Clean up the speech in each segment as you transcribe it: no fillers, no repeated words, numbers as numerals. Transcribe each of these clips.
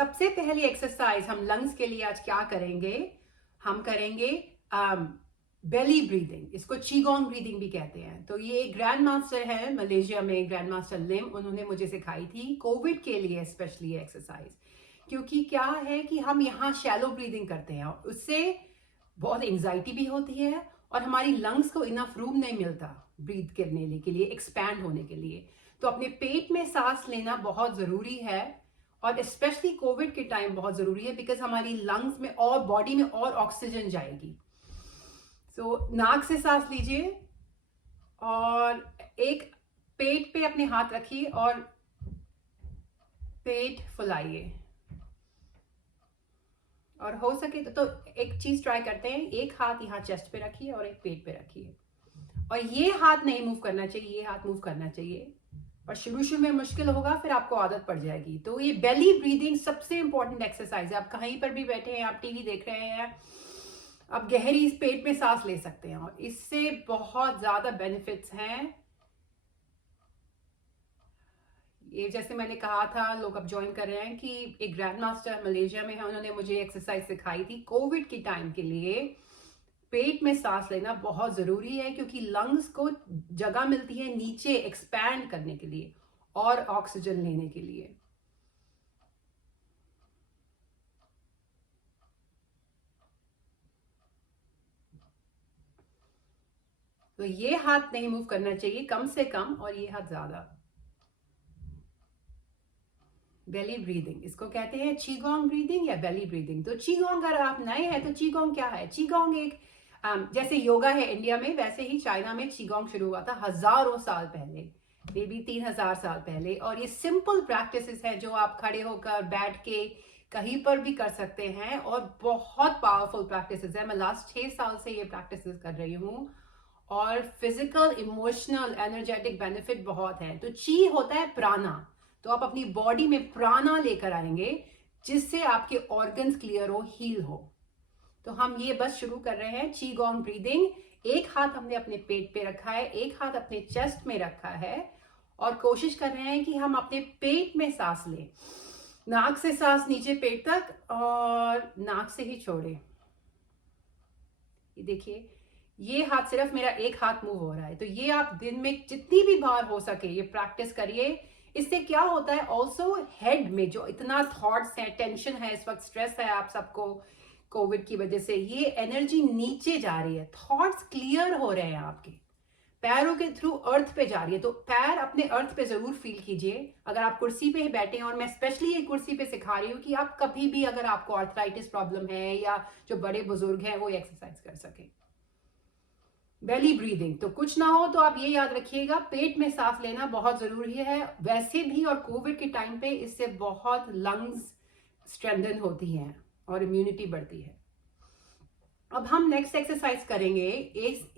सबसे पहली एक्सरसाइज हम लंग्स के लिए आज क्या करेंगे, हम करेंगे बेली ब्रीदिंग। इसको चीगोंग ब्रीदिंग भी कहते हैं। तो ये ग्रैंड मास्टर है मलेशिया में, ग्रैंड मास्टर लिम, उन्होंने मुझे सिखाई थी कोविड के लिए स्पेशली एक्सरसाइज। क्योंकि क्या है कि हम यहाँ शैलो ब्रीदिंग करते हैं और उससे बहुत एंजाइटी भी होती है और हमारी लंग्स को इनफ रूम नहीं मिलता ब्रीथ करने के लिए, एक्सपैंड होने के लिए। तो अपने पेट में सांस लेना बहुत जरूरी है और स्पेशली कोविड के टाइम बहुत जरूरी है, बिकॉज हमारी लंग्स में और बॉडी में और ऑक्सीजन जाएगी। तो नाक से सांस लीजिए और एक पेट पे अपने हाथ रखिए और पेट फुलाइए। और हो सके तो एक चीज ट्राई करते हैं, एक हाथ यहाँ चेस्ट पे रखिए और एक पेट पे रखिए और ये हाथ नहीं मूव करना चाहिए, ये हाथ मूव करना चाहिए। और शुरू में मुश्किल होगा, फिर आपको आदत पड़ जाएगी। तो ये बेली ब्रीदिंग सबसे इंपॉर्टेंट एक्सरसाइज है। आप कहीं पर भी बैठे हैं, आप टीवी देख रहे हैं, आप गहरी इस पेट में सांस ले सकते हैं और इससे बहुत ज्यादा बेनिफिट्स हैं। ये जैसे मैंने कहा था, लोग अब ज्वाइन कर रहे हैं कि एक ग्रैंड मास्टर मलेशिया में है, उन्होंने मुझे एक्सरसाइज सिखाई थी कोविड के टाइम के लिए। पेट में सांस लेना बहुत जरूरी है क्योंकि लंग्स को जगह मिलती है नीचे एक्सपैंड करने के लिए और ऑक्सीजन लेने के लिए। तो ये हाथ नहीं मूव करना चाहिए कम से कम और ये हाथ ज्यादा। बेली ब्रीदिंग इसको कहते हैं, चीगोंग ब्रीदिंग या बेली ब्रीदिंग। तो चीगोंग, अगर आप नए हैं तो चीगोंग क्या है? चीगोंग एक जैसे योगा है इंडिया में, वैसे ही चाइना में चीगोंग शुरू हुआ था हजारों साल पहले, मे बी 3000 साल पहले। और ये सिंपल प्रैक्टिसेस है जो आप खड़े होकर बैठ के कहीं पर भी कर सकते हैं और बहुत पावरफुल प्रैक्टिसेस है। मैं लास्ट 6 साल से ये प्रैक्टिसेस कर रही हूँ और फिजिकल, इमोशनल, एनर्जेटिक बेनिफिट बहुत है। तो ची होता है प्राणा, तो आप अपनी बॉडी में प्राणा लेकर आएंगे जिससे आपके ऑर्गन्स क्लियर हो, हील हो। तो हम ये बस शुरू कर रहे हैं चीगोंग ब्रीदिंग। एक हाथ हमने अपने पेट पे रखा है, एक हाथ अपने चेस्ट में रखा है और कोशिश कर रहे हैं कि हम अपने पेट में सांस लें। नाक से सांस नीचे पेट तक और नाक से ही छोड़े। ये देखिए, ये हाथ, सिर्फ मेरा एक हाथ मूव हो रहा है। तो ये आप दिन में जितनी भी बार हो सके ये प्रैक्टिस करिए। इससे क्या होता है, ऑल्सो हेड में जो इतना थॉट्स है, टेंशन है, इस वक्त स्ट्रेस है आप सबको कोविड की वजह से, ये एनर्जी नीचे जा रही है, थॉट्स क्लियर हो रहे हैं आपके, पैरों के थ्रू अर्थ पे जा रही है। तो पैर अपने अर्थ पे जरूर फील कीजिए। अगर आप कुर्सी पे ही बैठे हैं, और मैं स्पेशली ये कुर्सी पे सिखा रही हूँ कि आप कभी भी अगर आपको आर्थराइटिस प्रॉब्लम है या जो बड़े बुजुर्ग हैं वो एक्सरसाइज कर सके। बेली ब्रीदिंग, तो कुछ ना हो तो आप ये याद रखिएगा, पेट में सांस लेना बहुत जरूरी है वैसे भी, और कोविड के टाइम पे इससे बहुत लंग्स स्ट्रेंथन होती हैं और इम्यूनिटी बढ़ती है। अब हम नेक्स्ट एक्सरसाइज करेंगे।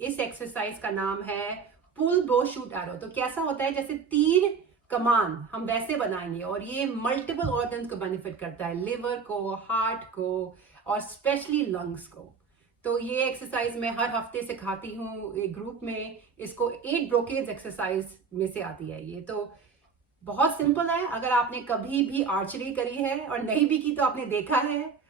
इस एक्सरसाइज का नाम है पुल बो शूट एरो। तो कैसा होता है, जैसे तीर कमान हम वैसे बनाएंगे और ये मल्टीपल ऑर्गन्स को बेनिफिट करता है, लिवर को, हार्ट को और स्पेशली लंग्स को। तो ये एक्सरसाइज मैं हर हफ्ते सिखाती हूँ एक ग्रुप में। इसको 8 ब्रोकेज एक्सरसाइज में से आती है ये। तो बहुत सिंपल है, अगर आपने कभी भी आर्चरी करी है और नहीं भी की तो आपने देखा है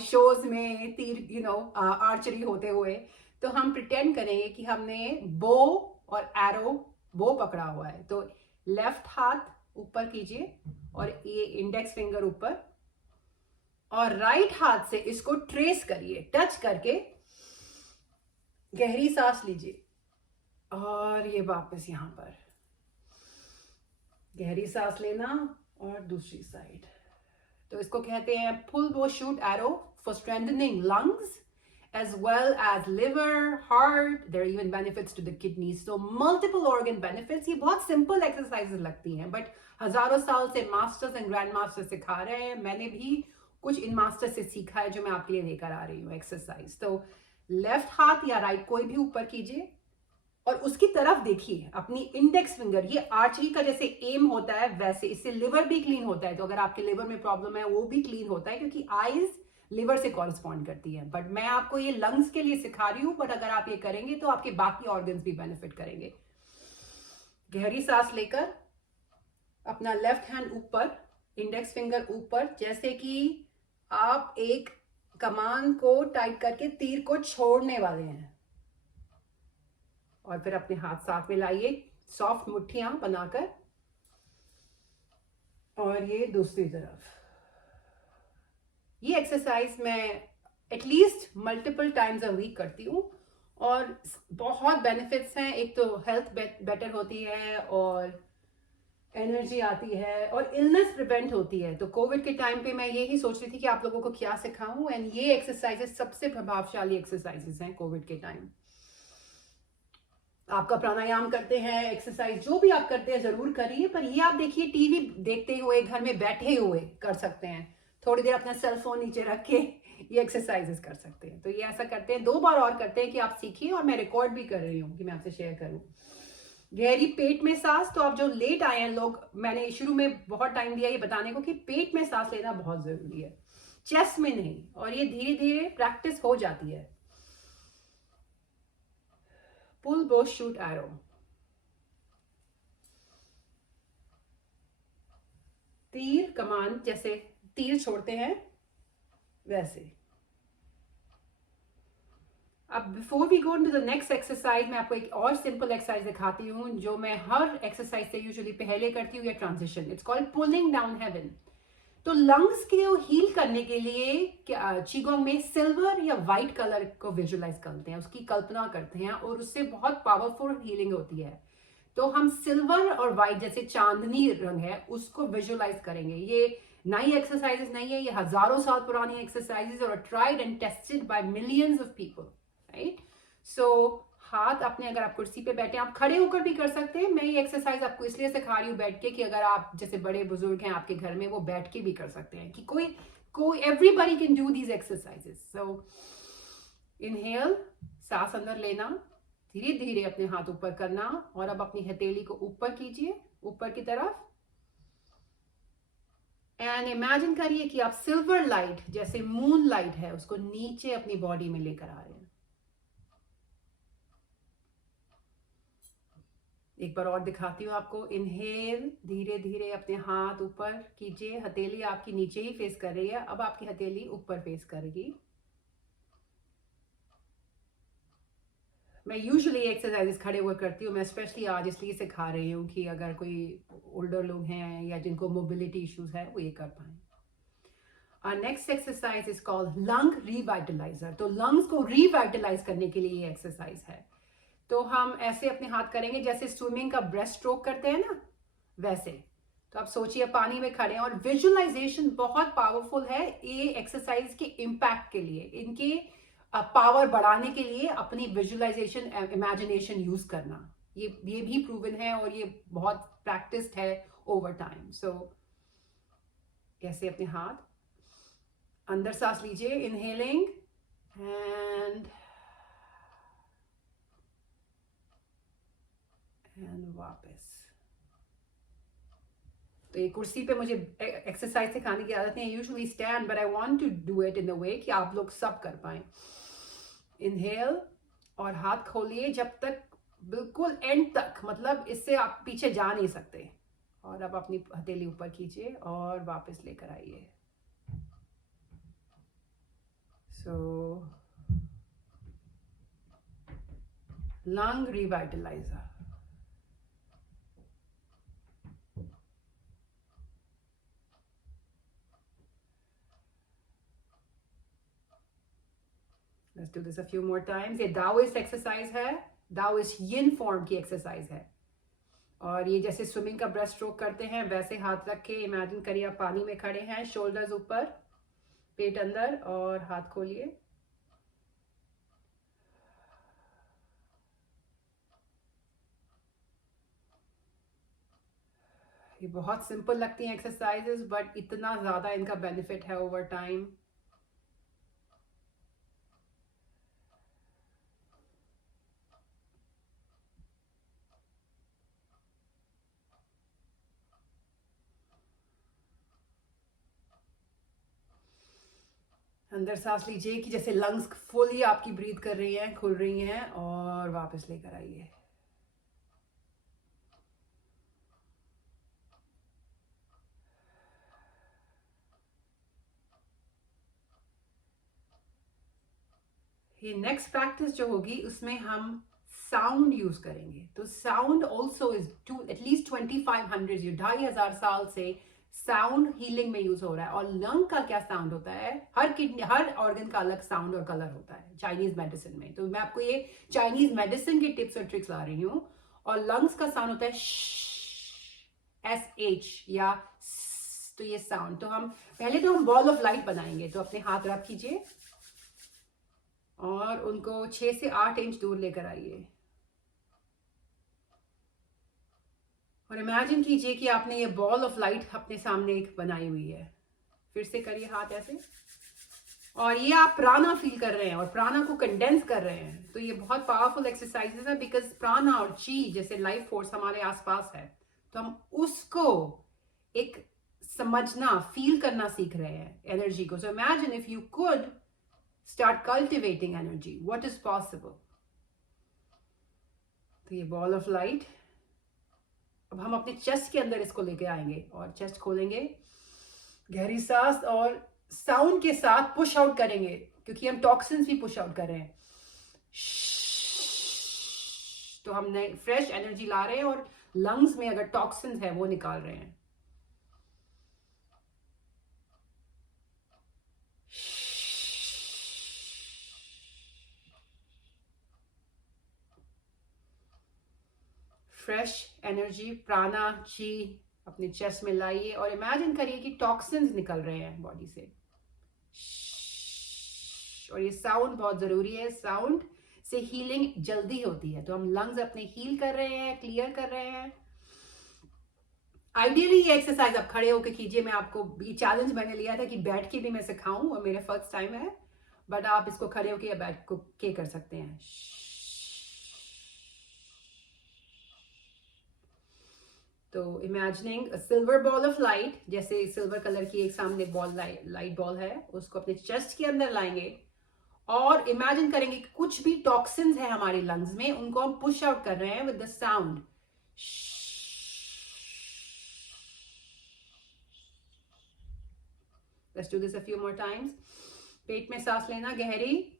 शोज में तीर आर्चरी होते हुए। तो हम प्रिटेंड करेंगे कि हमने बो और एरो, बो पकड़ा हुआ है। तो लेफ्ट हाथ ऊपर कीजिए और ये इंडेक्स फिंगर ऊपर, और राइट हाथ से इसको ट्रेस करिए, टच करके गहरी सांस लीजिए और ये वापस यहां पर गहरी सांस लेना और दूसरी साइड। तो इसको कहते हैं पुल बो shoot arrow for strengthening lungs as well as liver, heart. There are even benefits to the kidneys. So multiple organ benefits. ये बहुत simple exercises लगती हैं, but हजारों साल से मास्टर्स एंड ग्रैंड मास्टर्स सिखा रहे हैं। मैंने भी कुछ इन मास्टर से सीखा है जो मैं आपके लिए लेकर आ रही हूँ एक्सरसाइज। तो लेफ्ट हाथ या राइट कोई भी ऊपर कीजिए और उसकी तरफ देखिए, अपनी इंडेक्स फिंगर, ये आर्चरी का जैसे एम होता है वैसे, इससे लिवर भी क्लीन होता है। तो अगर आपके लिवर में प्रॉब्लम है वो भी क्लीन होता है, क्योंकि आईज लिवर से कॉरेस्पॉन्ड करती है। बट मैं आपको ये लंग्स के लिए सिखा रही हूं, बट अगर आप ये करेंगे तो आपके बाकी ऑर्गन्स भी बेनिफिट करेंगे। गहरी सांस लेकर अपना लेफ्ट हैंड ऊपर इंडेक्स फिंगर ऊपर, जैसे कि आप एक कमान को टाइट करके तीर को छोड़ने वाले हैं। और फिर अपने हाथ साथ में लाइए, सॉफ्ट मुट्ठियां बनाकर, और ये दूसरी तरफ। ये एक्सरसाइज मैं at least multiple times a week करती हूँ, और बहुत बेनिफिट्स हैं। एक तो हेल्थ बेटर होती है, और एनर्जी आती है, और इलनेस प्रिवेंट होती है। तो कोविड के टाइम पे मैं यही सोच रही थी कि आप लोगों को क्या सिखाऊं, एंड ये एक्सरसाइजेस सबसे प्रभावशाली एक्सरसाइजेस हैं कोविड के टाइम। आपका प्राणायाम करते हैं, एक्सरसाइज जो भी आप करते हैं जरूर करिए, पर ये आप देखिए टीवी देखते हुए घर में बैठे हुए कर सकते हैं। थोड़ी देर अपना सेल फोन नीचे रख के ये एक्सरसाइजेस कर सकते हैं। तो ये ऐसा करते हैं, 2 बार और करते हैं कि आप सीखिए, और मैं रिकॉर्ड भी कर रही हूँ कि मैं आपसे शेयर करूँ। गहरी पेट में सांस, तो आप जो लेट आए हैं लोग, मैंने शुरू में बहुत टाइम दिया ये बताने को कि पेट में सांस लेना बहुत जरूरी है, चेस्ट में नहीं, और ये धीरे धीरे प्रैक्टिस हो जाती है। पुल बो शूट एरो, तीर कमान, जैसे तीर छोड़ते हैं वैसे। अब before we go into the next exercise, मैं आपको एक और सिंपल एक्सरसाइज दिखाती हूँ जो मैं हर एक्सरसाइज से यूजुअली पहले करती हूँ, या transition. It's called pulling down heaven. तो लंग्स के हील करने के लिए चीगोंग में सिल्वर या व्हाइट कलर को विजुअलाइज करते हैं, उसकी कल्पना करते हैं, और उससे बहुत पावरफुल हीलिंग होती है। तो हम सिल्वर और व्हाइट, जैसे चांदनी रंग है, उसको विजुअलाइज करेंगे। ये नई एक्सरसाइजेस नहीं है, ये हजारों साल पुरानी एक्सरसाइजेस, और tried and tested by millions of people, right. So हाथ अपने, अगर आप कुर्सी पे बैठे हैं, आप खड़े होकर भी कर सकते हैं। मैं ये एक्सरसाइज आपको इसलिए सिखा रही हूँ बैठ के, कि अगर आप जैसे बड़े बुजुर्ग हैं आपके घर में, वो बैठ के भी कर सकते हैं, कि कोई everybody can do these exercises. So inhale, सांस अंदर लेना, धीरे धीरे अपने हाथ ऊपर करना, और अब अपनी हथेली को ऊपर कीजिए, ऊपर की तरफ, एंड इमेजिन करिए कि आप सिल्वर लाइट, जैसे मून लाइट है, उसको नीचे अपनी बॉडी में लेकर आ रहे हैं। एक बार और दिखाती हूँ आपको। इनहेल, धीरे धीरे अपने हाथ ऊपर कीजिए, हथेली आपकी नीचे ही फेस कर रही है, अब आपकी हथेली ऊपर फेस करेगी। मैं यूजुअली एक्सरसाइजेस खड़े हुए करती हूँ, मैं स्पेशली आज इसलिए सिखा रही हूँ कि अगर कोई ओल्डर लोग हैं या जिनको मोबिलिटी इश्यूज है, वो ये कर पाए। Our next exercise is called lung revitalizer। तो लंग्स को रिवाइटलाइज करने के लिए ये एक्सरसाइज है। तो हम ऐसे अपने हाथ करेंगे जैसे स्विमिंग का ब्रेस्ट स्ट्रोक करते हैं ना, वैसे। तो आप सोचिए पानी में खड़े हैं, और विजुअलाइजेशन बहुत पावरफुल है ये एक्सरसाइज के इम्पैक्ट के लिए, इनके पावर बढ़ाने के लिए अपनी विजुअलाइजेशन, इमेजिनेशन यूज करना, ये भी प्रूवन है, और ये बहुत प्रैक्टिस्ड है ओवर टाइम। सो कैसे अपने हाथ अंदर सांस लीजिए, इनहेलिंग, एंड वापस। तो ये कुर्सी पे मुझे एक्सरसाइज सिखाने की आदत नहीं है, usually stand, but I want to do it in the way कि आप लोग सब कर पाए। इनहेल, और हाथ खोलिए जब तक, बिल्कुल एंड तक, मतलब इससे आप पीछे जा नहीं सकते। और अब अपनी हथेली ऊपर कीजिए और वापस लेकर आइए। सो lung रिवाइटलाइजर। Let's do this a few more times। ये दाओइस्ट एक्सरसाइज है, दाओइस्ट यिन फॉर्म की एक्सरसाइज है। और ये जैसे स्विमिंग का ब्रेस्ट स्ट्रोक करते हैं, वैसे हाथ रख के इमेजिन करिए आप पानी में खड़े हैं, शोल्डर्स ऊपर, पेट अंदर, और हाथ खोलिए। ये बहुत सिंपल लगती हैं एक्सरसाइजेस, बट इतना ज्यादा इनका बेनिफिट है ओवर टाइम। अंदर सांस लीजिए कि जैसे लंग्स फुली आपकी ब्रीथ कर रही हैं, खुल रही हैं, और वापस लेकर आइए। ये नेक्स्ट प्रैक्टिस जो होगी उसमें हम साउंड यूज करेंगे। तो sound also is to at least 2500 ये 2500 साल से साउंड हीलिंग में यूज हो रहा है। और लंग का क्या साउंड होता है, हर किडनी हर ऑर्गन का अलग साउंड और कलर होता है चाइनीज मेडिसिन में। तो मैं आपको ये चाइनीज मेडिसिन की टिप्स और ट्रिक्स ला रही हूँ। और लंग्स का साउंड होता है SH या तो ये साउंड। तो हम पहले तो हम बॉल ऑफ लाइट बनाएंगे। तो अपने हाथ रख कीजिए और उनको 6 से 8 इंच दूर लेकर आइए और इमेजिन कीजिए कि आपने ये बॉल ऑफ लाइट अपने सामने एक बनाई हुई है। फिर से करिए हाथ ऐसे और ये आप प्राणा फील कर रहे हैं और प्राणा को कंडेंस कर रहे हैं। तो ये बहुत पावरफुल एक्सरसाइजेस है बिकॉज प्राणा और ची जैसे लाइफ फोर्स हमारे आसपास है। तो हम उसको एक समझना फील करना सीख रहे हैं एनर्जी को। So imagine if you could start cultivating energy, what is possible. तो ये बॉल ऑफ लाइट अब हम अपने चेस्ट के अंदर इसको लेके आएंगे और चेस्ट खोलेंगे, गहरी सांस और साउंड के साथ पुश आउट करेंगे क्योंकि हम टॉक्सिन्स भी पुश आउट कर रहे हैं। तो हम नए फ्रेश एनर्जी ला रहे हैं और लंग्स में अगर टॉक्सिन्स है वो निकाल रहे हैं। फ्रेश एनर्जी प्राणा ची अपने चेस्ट में लाइए और इमेजिन करिए कि टॉक्सिन्स निकल रहे हैं बॉडी से। और ये साउंड बहुत जरूरी है, साउंड से हीलिंग जल्दी होती है। तो हम लंग्स अपने हील कर रहे हैं, क्लियर कर रहे हैं। आइडियली ये एक्सरसाइज आप खड़े होकर कीजिए। मैं आपको ये चैलेंज मैंने लिया था कि बैठ के भी मैं सिखाऊं और मेरा फर्स्ट टाइम है, बट आप इसको खड़े होकर या बैठ के कर सकते हैं। तो imagining silver ball of light, जैसे सिल्वर कलर की एक सामने बॉल लाइट बॉल है, उसको अपने चेस्ट के अंदर लाएंगे और इमेजिन करेंगे कि कुछ भी टॉक्सिन्स है हमारे लंग्स में उनको हम पुश आउट कर रहे हैं with the sound. Let's do this a few more times. पेट में सांस लेना गहरी,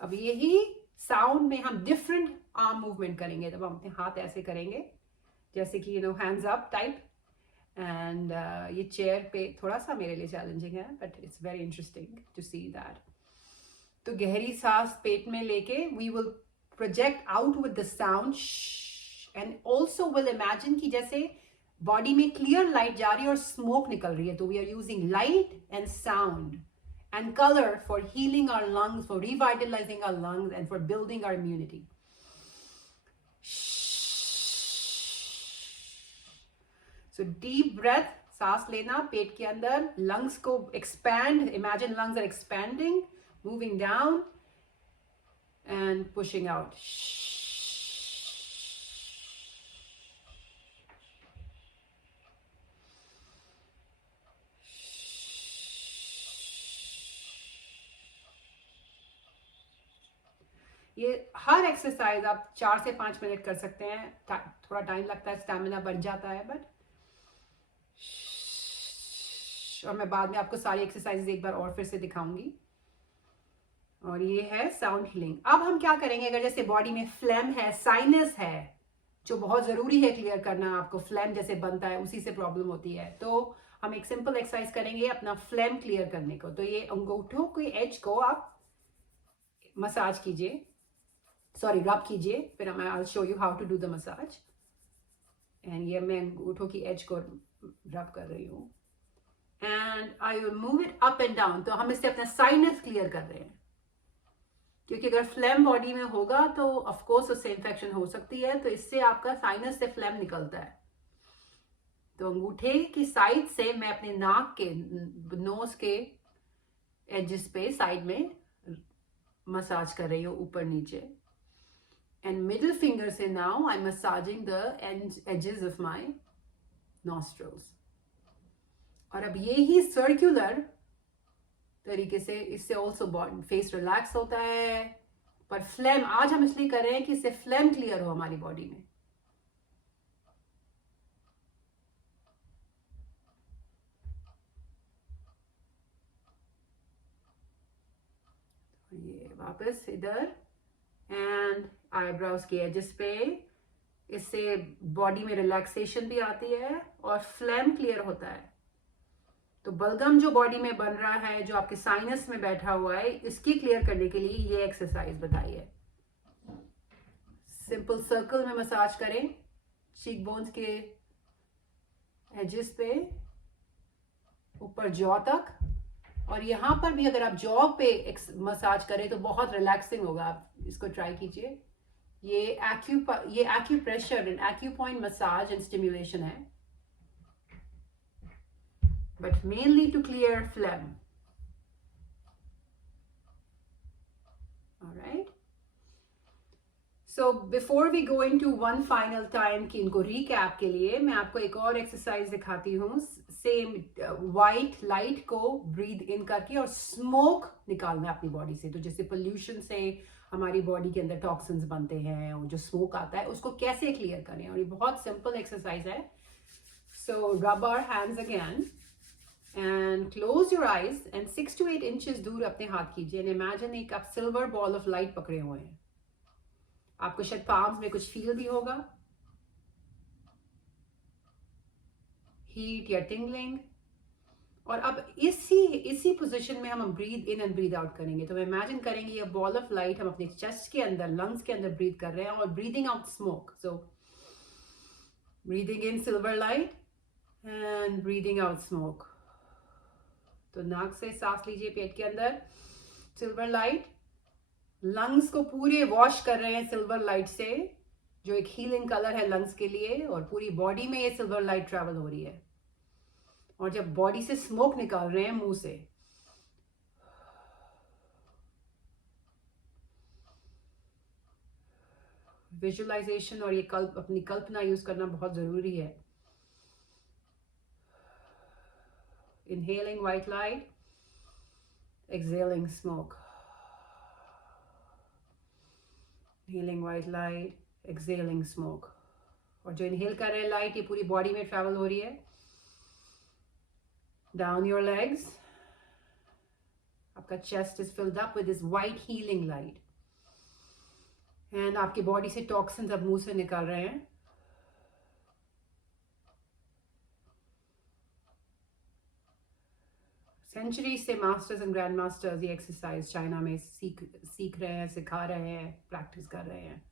अब यही साउंड में हम डिफरेंट आर्म मूवमेंट करेंगे। तब हम अपने हाथ ऐसे करेंगे जैसे कि हैंड्स अप टाइप। एंड ये चेयर पे थोड़ा सा मेरे लिए चैलेंजिंग है but it's very interesting to see that. तो गहरी सांस पेट में लेके we will project out with the sound and also will imagine कि जैसे बॉडी में क्लियर लाइट जा रही है और स्मोक निकल रही है। तो we are using light and sound and color for healing our lungs, for revitalizing our lungs, and for building our immunity. So deep breath, सांस लेना पेट के अंदर, lungs को expand, imagine lungs are expanding, moving down and pushing out. ये हर exercise आप 4 से 5 minute कर सकते हैं। थोड़ा टाइम लगता है, स्टैमिना बढ़ जाता है बट। और मैं बाद में आपको सारी एक्सरसाइजेज एक बार और फिर से दिखाऊंगी। और ये है साउंड हीलिंग। अब हम क्या करेंगे, अगर जैसे बॉडी में फ्लैम है, साइनस है, जो बहुत जरूरी है क्लियर करना, आपको फ्लैम जैसे बनता है उसी से प्रॉब्लम होती है, तो हम एक सिंपल एक्सरसाइज करेंगे अपना फ्लैम क्लियर करने को। तो ये अंगूठों की एज को आप मसाज कीजिए, सॉरी रब कीजिए, फिर मैं I show you how to do the massage. And ये मैं अंगूठों की एज को रब कर रही हूँ and I will move it up and down. तो हम इससे अपना साइनस क्लियर कर रहे हैं क्योंकि अगर फ्लैम बॉडी में होगा तो ऑफ कोर्स उससे इन्फेक्शन हो सकती है। तो इससे आपका साइनस से फ्लैम निकलता है। तो अंगूठे की साइड से मैं अपने नाक के नोज के एजेस पे साइड में मसाज कर रही हूँ, ऊपर नीचे। And middle finger से now I'm massaging the edges of my nostrils. और अब ये ही circular तरीके से। इससे ऑल्सो बॉडी फेस रिलैक्स होता है, पर फ्लेम आज हम इसलिए कर रहे हैं कि इससे फ्लेम क्लियर हो हमारी बॉडी में। ये वापस इधर एंड आईब्रोज के एजेस पे, इससे बॉडी में रिलैक्सेशन भी आती है और फ्लेम क्लियर होता है। तो बलगम जो बॉडी में बन रहा है, जो आपके साइनस में बैठा हुआ है, इसकी क्लियर करने के लिए ये एक्सरसाइज बताई है। सिंपल सर्कल में मसाज करें चीक बोन्स के एजेस पे ऊपर जॉ तक, और यहां पर भी अगर आप जॉ पे मसाज करें तो बहुत रिलैक्सिंग होगा। आप इसको ट्राई कीजिए। ये acupressure and acupoint massage and stimulation है, but mainly to clear phlegm. All right. So before we go into one final time कि इनको recap के लिए मैं आपको एक और एक्सरसाइज दिखाती हूँ। सेम वाइट लाइट को ब्रीद इन करके और स्मोक निकालना है अपनी बॉडी से। तो जैसे पोल्यूशन से हमारी बॉडी के अंदर टॉक्सिन्स बनते हैं और जो स्मोक आता है उसको कैसे क्लियर करें, और ये बहुत सिंपल एक्सरसाइज है। So rub our hands again and close your eyes and 6 to 8 inches दूर अपने हाथ कीजिए and imagine एक आप सिल्वर बॉल ऑफ लाइट पकड़े हुए हैं। आपको शायद पाम्स में कुछ फील भी होगा, हीट या टिंगलिंग। और अब इसी पोजीशन में हम breathe in and breathe out करेंगे। तो इमेजिन करेंगे ये बॉल ऑफ लाइट हम अपने चेस्ट के अंदर, लंग्स के अंदर ब्रीद कर रहे हैं और breathing out smoke. So breathing in silver light and breathing out smoke. तो नाक से सांस लीजिए पेट के अंदर, सिल्वर लाइट, लंग्स को पूरे वॉश कर रहे हैं सिल्वर लाइट से, जो एक हीलिंग कलर है लंग्स के लिए, और पूरी बॉडी में ये सिल्वर लाइट ट्रैवल हो रही है। और जब बॉडी से स्मोक निकाल रहे हैं मुंह से, विजुअलाइजेशन और ये अपनी कल्पना यूज करना बहुत जरूरी है। Inhaling white light, exhaling smoke. Inhaling white light, exhaling smoke. और जो इनहेल कर रहे हैं लाइट, ये पूरी बॉडी में ट्रैवल हो रही है। Down your legs. आपका chest is filled up with this white healing light. And आपकी बॉडी से टॉक्सिन्स अब मुंह से निकाल रहे हैं। सेंचुरी से मास्टर्स एंड ग्रैंड मास्टर्स ये एक्सरसाइज चाइना में सीख रहे हैं, सिखा रहे हैं, प्रैक्टिस कर रहे हैं।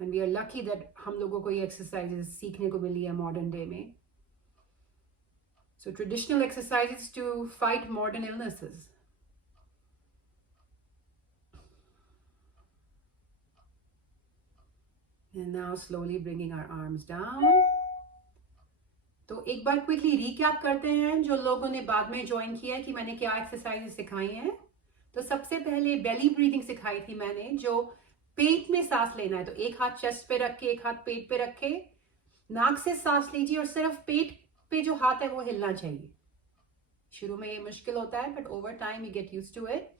And we are lucky that हम लोगों को ये एक्सरसाइजेस सीखने को मिली है मॉडर्न डे में। So traditional exercises to fight modern illnesses. And now slowly bringing our arms down. तो एक बार क्विकली रिकैप करते हैं जो लोगों ने बाद में ज्वाइन किया है कि मैंने क्या एक्सरसाइजेस सिखाई हैं। तो सबसे पहले बेली ब्रीदिंग सिखाई थी मैंने, जो पेट में सांस लेना है। तो एक हाथ चेस्ट पे रख के, एक हाथ पेट पे रखे, नाक से सांस लीजिए और सिर्फ पेट पे जो हाथ है वो हिलना चाहिए। शुरू में ये मुश्किल होता है, but over time you get used to it.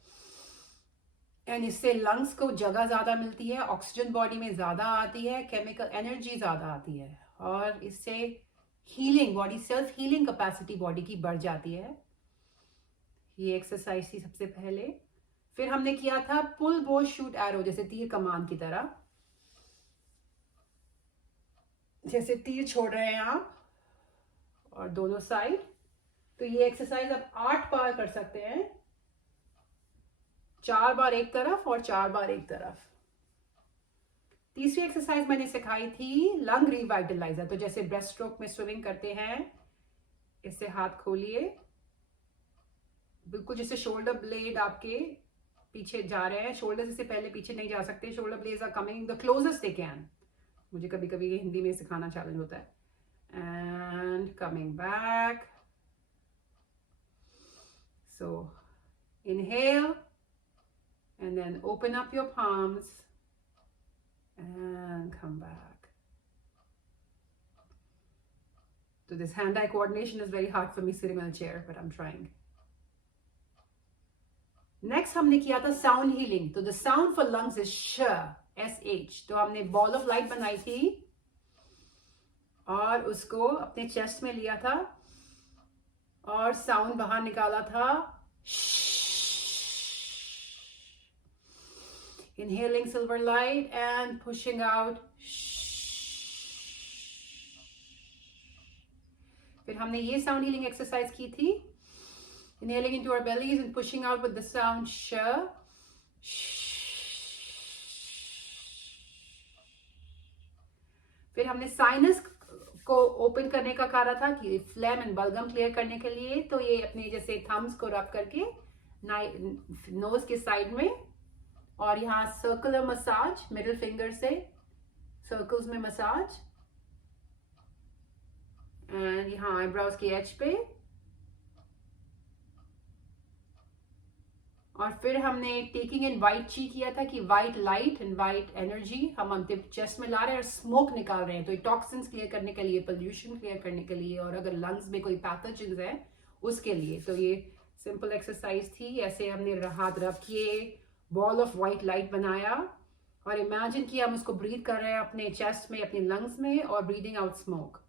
And इससे लंग्स को जगह ज्यादा मिलती है, ऑक्सीजन बॉडी में ज्यादा आती है, केमिकल एनर्जी ज्यादा आती है, और इससे healing, body self healing capacity body की बढ़ जाती है। ये एक्सरसाइज थी सबसे पहले। फिर हमने किया था पुल बो शूट एरो, जैसे तीर कमान की तरह, जैसे तीर छोड़ रहे हैं आप और दोनों साइड। तो ये एक्सरसाइज आप 8 बार कर सकते हैं, 4 बार एक तरफ और 4 बार एक तरफ। तीसरी एक्सरसाइज मैंने सिखाई थी लंग रिवाइटलाइजर। तो जैसे ब्रेस्ट स्ट्रोक में स्विमिंग करते हैं, इससे हाथ खोलिए, बिल्कुल जैसे शोल्डर ब्लेड आपके पीछे जा रहे हैं। शोल्डर से पहले पीछे नहीं जा सकते, shoulder blades are coming the closest they can. मुझे कभी कभी ये हिंदी में सिखाना चैलेंज होता है। And coming back. So inhale and then open up your palms and come back. So this hand-eye coordination is very hard for me sitting on a chair, but I'm trying. Next हमने किया था sound healing. तो the sound for lungs is श, SH. तो हमने ball of light बनाई थी और उसको अपने चेस्ट में लिया था और साउंड बाहर निकाला था. Inhaling silver light and pushing out. फिर हमने ये साउंड हीलिंग एक्सरसाइज की थी. Inhaling into our bellies and pushing out with the sound sh. फिर हमने साइनस को ओपन करने का कहा था कि फ्लेम एंड बलगम क्लियर करने के लिए. तो ये अपने जैसे थम्स को रब करके नोज के साइड में और यहाँ सर्कुलर मसाज मिडिल फिंगर से सर्कल्स में मसाज एंड यहाँ आईब्रोज की एज पे. और फिर हमने टेकिंग इन वाइट ची किया था कि white light and white energy हम अपने चेस्ट में ला रहे हैं और स्मोक निकाल रहे हैं. तो ये टॉक्सिन्स क्लियर करने के लिए, पोल्यूशन क्लियर करने के लिए और अगर लंग्स में कोई पैथोजेंस है उसके लिए. तो ये सिंपल एक्सरसाइज थी. ऐसे हमने हाथ रब किए, बॉल ऑफ वाइट लाइट बनाया और इमेजिन किया हम उसको ब्रीथ कर रहे हैं अपने चेस्ट में, अपने लंग्स में और ब्रीदिंग आउट स्मोक.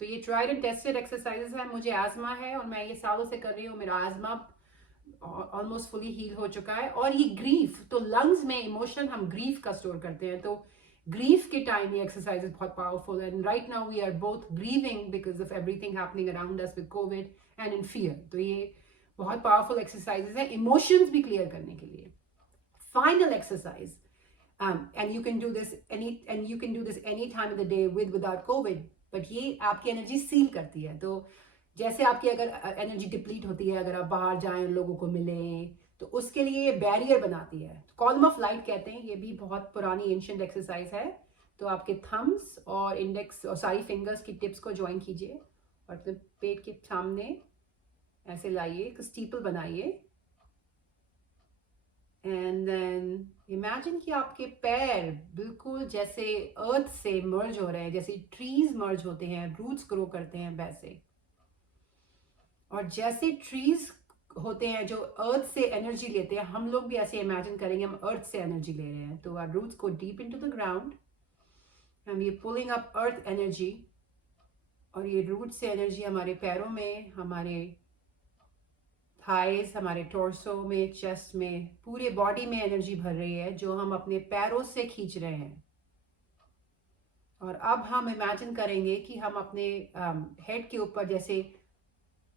तो ये ट्राइड एंड टेस्टेड एक्सरसाइजेस है. मुझे आजमा है और मैं ये सालों से कर रही हूँ. मेरा आजमा ऑलमोस्ट फुली हील हो चुका है. और ये ग्रीफ, तो लंग्स में इमोशन हम ग्रीफ का स्टोर करते हैं. तो ग्रीफ के टाइम ये एक्सरसाइज बहुत पावरफुल है. And right now we are both grieving because of everything happening around us with covid and in fear. तो ये बहुत पावरफुल एक्सरसाइजेस है इमोशंस भी क्लियर करने के लिए. Final exercise and you can do this any time of the day with without COVID. But ये आपकी एनर्जी सील करती है. तो जैसे आपकी अगर एनर्जी डिप्लीट होती है, अगर आप बाहर जाएं, लोगों को मिलें, तो उसके लिए ये बैरियर बनाती है. कॉलम ऑफ लाइट कहते हैं. ये भी बहुत पुरानी एंशिएंट एक्सरसाइज है. तो आपके थम्स और इंडेक्स और सारी फिंगर्स की टिप्स को ज्वाइन कीजिए और अपने पेट के सामने ऐसे लाइए, एक स्टीपल बनाइए एंड देन इमेजिन कि आपके पैर बिल्कुल जैसे अर्थ से मर्ज हो रहे हैं, जैसे ट्रीज मर्ज होते हैं, रूट्स ग्रो करते हैं वैसे. और जैसे ट्रीज होते हैं जो अर्थ से एनर्जी लेते हैं, हम लोग भी ऐसे इमेजिन करेंगे हम अर्थ से एनर्जी ले रहे हैं. तो our roots go deep into the ground and we are pulling up earth energy. और ये रूट से एनर्जी हमारे पैरों में, हमारे थाइस, हमारे टोर्सो में, चेस्ट में, पूरे बॉडी में एनर्जी भर रही है जो हम अपने पैरों से खींच रहे हैं. और अब हम इमेजिन करेंगे कि हम अपने हेड के ऊपर जैसे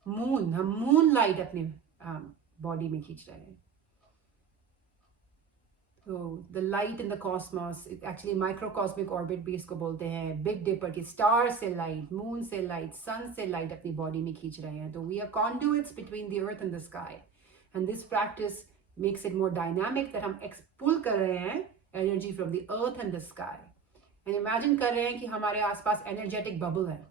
हम मून लाइट अपने बॉडी में खींच रहे हैं. तो the light in the cosmos, actually microcosmic orbit भी इसको बोलते हैं. बिग डिपर की स्टार से लाइट, मून से लाइट, सन से लाइट अपनी बॉडी में खींच रहे हैं. तो we are conduits between the earth and the sky and this practice makes it more dynamic that हम पुल कर रहे हैं energy from the earth and the sky. And imagine कर रहे हैं कि हमारे आसपास एनर्जेटिक बबल है.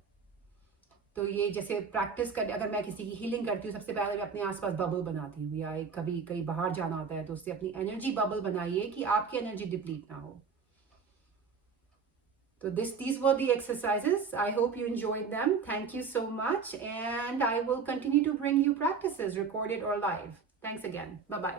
तो ये जैसे प्रैक्टिस कर, अगर मैं किसी की हीलिंग करती हूँ, सबसे पहले मैं अपने आसपास बबल बनाती हूँ. या कभी कहीं बाहर जाना होता है तो उससे अपनी एनर्जी बबल बनाइए कि आपकी एनर्जी डिप्लीट ना हो. तो these were the exercises. I hope you enjoyed them. Thank you so much, and I will continue to bring you practices recorded or live. Thanks again. Bye bye.